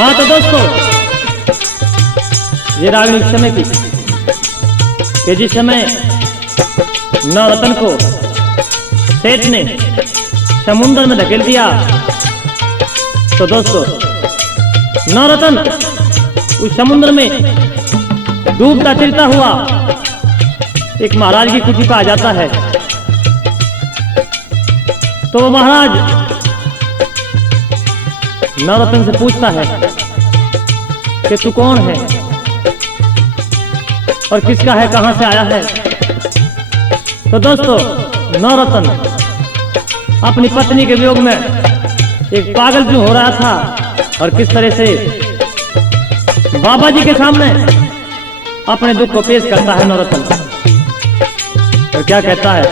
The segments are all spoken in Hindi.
हाँ तो दोस्तों, ये रागनी उस समय की कि जिस समय नवरत्न को सेठ ने समुद्र में धकेल दिया, तो दोस्तों नवरत्न उस समुद्र में डूबता तिरता हुआ एक महाराज की कुटी पर आ जाता है। तो महाराज नवरत्न से पूछता है कि तू कौन है और किसका है, कहां से आया है। तो दोस्तों नवरत्न अपनी पत्नी के वियोग में एक पागल क्यों हो रहा था और किस तरह से बाबा जी के सामने अपने दुख को पेश करता है नवरत्न, और क्या कहता है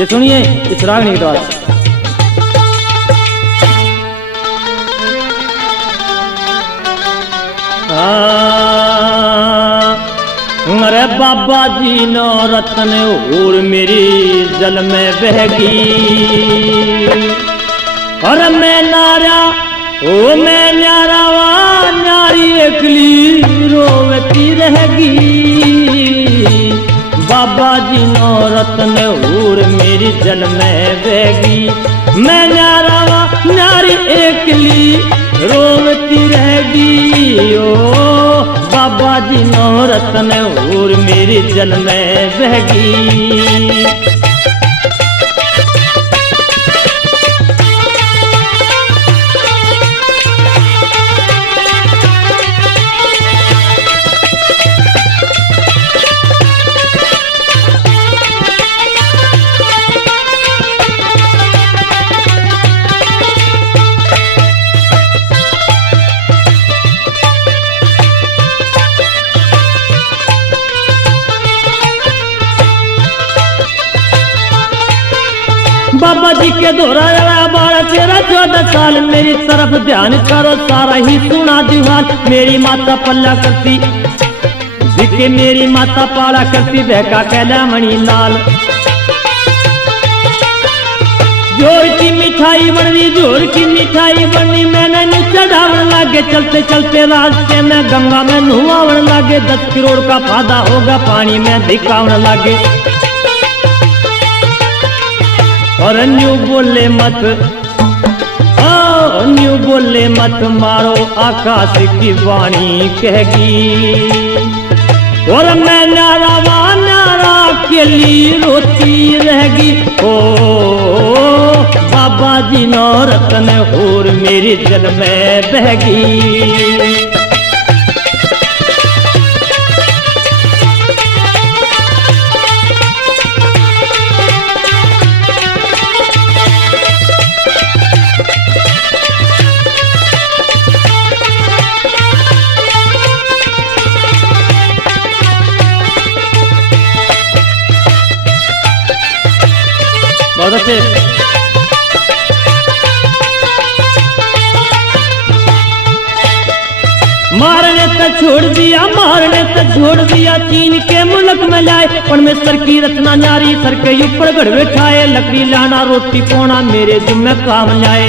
ये सुनिए इस रागनी के द्वारा। अरे बाबा जी नवरत्न और मेरी जल में बहगी, और मैं नारा ओ मैं न्यारावा नारी एकली रोवती रहेगी। बाबा जी नवरत्न और मेरी जल में बहगी, मैं न्यारावा नारी एकली रोवती रहेगी। ओ बाबा जी नवरत्न और मेरी जल में बहगी। बाबा जी के दोहराया 12, 13, 14 साल, मेरी तरफ ध्यान करो सारा ही सुना दीवान। मेरी माता पल्ला करती दिखे, मेरी माता पाला करती बहका कहला मणि लाल। जोर की मिठाई बननी, जोर की मिठाई बननी, मैंने चढ़ावन लागे चलते चलते रास्ते में गंगा में नुहावन लागे। 10 करोड़ का फायदा होगा पानी में दिखावन लागे। और न्यू बोले मत, न्यू बोले मत मारो आकाश की वाणी कहेगी। और मैं नारावा नारा के लिए रोती रहेगी। ओ बाबा जी नवरत्न और मेरी जल में बहगी। बहुत अच्छे। मारने तक छोड़ दिया, मारने तक छोड़ दिया, चीन के मुल्क में लाए। परमेश्वर की रचना नारी सर के ऊपर गढ़ बैठाए। लकड़ी लाना रोटी पोना मेरे जिम्मे काम लाए।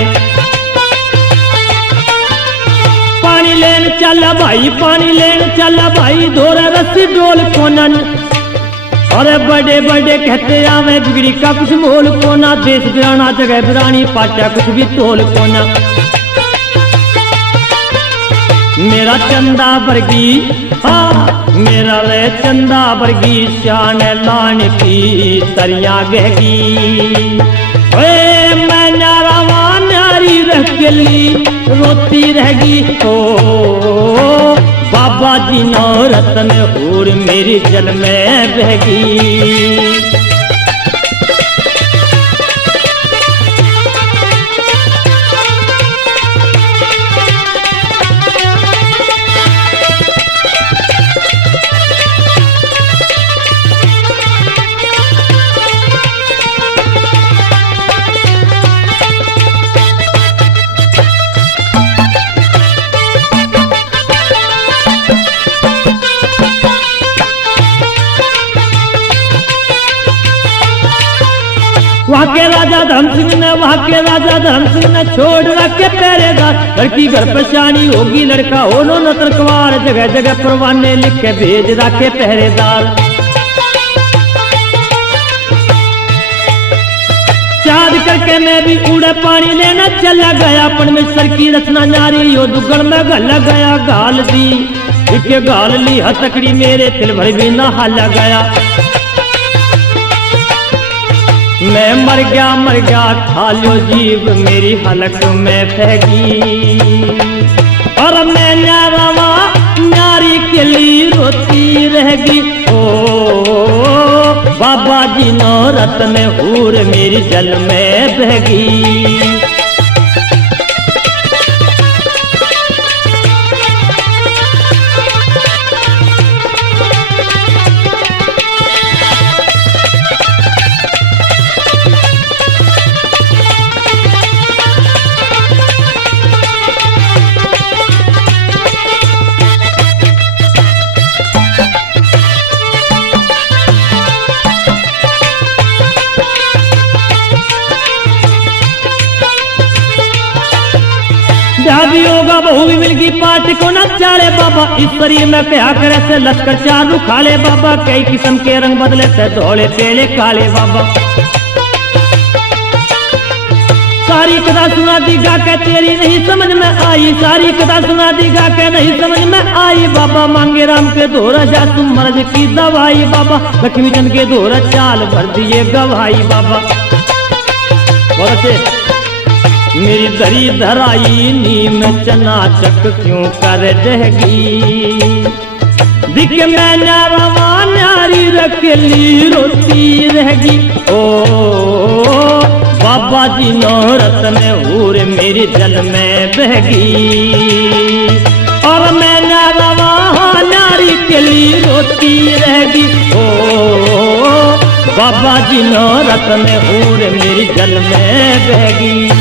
पानी लेन चला भाई, पानी लेन चला भाई, धोरा रस्सी डोल कोनन। अरे बड़े बड़े कहते आवे बिगड़ी का कुछ मोल कोना। देश बिराना जगह बिरानी पाटा कुछ भी तोल कोना। मेरा चंदा वर्गी, हाँ मेरा रे चंदा वर्गी, शान लान की तरिया गहगी। मैं नारावा नारी रह गली रोती रहेगी। ओ बाबा जी नवरत्न और मेरी जल में बहगी। वहाँ के राजा धर्म सिंह ने छोड़ रखे पहरेदार। लड़की घर परेशानी होगी, लड़का हो नो न तरकवार, जगह जगह परवाने लिख के भेज रखे पहरेदार। चाँद करके मैं भी उड़े पानी लेना चला गया, परमेश्वर की रचना नारी यो दुगण में गला गया। गाल दी इके गाल ली हथकड़ी, मेरे तिल भर भी नहाला गया। मैं मर गया खा लो जीव, मेरी हलक में फेंकी। और मैं न्यारावा नारी के लिए रोती रहेगी। ओ बाबा जी नो रतन हूर मेरी जल में बहगी। भी होगा बहू भी मिलगी पार्टी को न चाले बाबा। इस शरीर में प्या करे से लश्कर चारू खा ले बाबा। कई किस्म के रंग बदले से धोले पीले काले बाबा। सारी कथा सुना दी गा के तेरी नहीं समझ में आई, सारी कथा सुना दी गा के नहीं समझ में आई बाबा। मांगे राम के दोरा जा तुम मर्ज की दवाई बाबा। लक्ष्मी चंद के दोरा चाल भर दिए गवाई बाबा। बहुत अच्छे। मेरी दरी धराई नीम चना चक क्यों कर देगी। दिख मैं नारवा नारी रखली रोती रहेगी। ओ बाबा जी नो रतन हूर मेरी जल में बहगी। और मैं नारवा नारी के लिए रोती रहेगी। ओ बाबा जी नो रतन हूर मेरी जल में बहगी।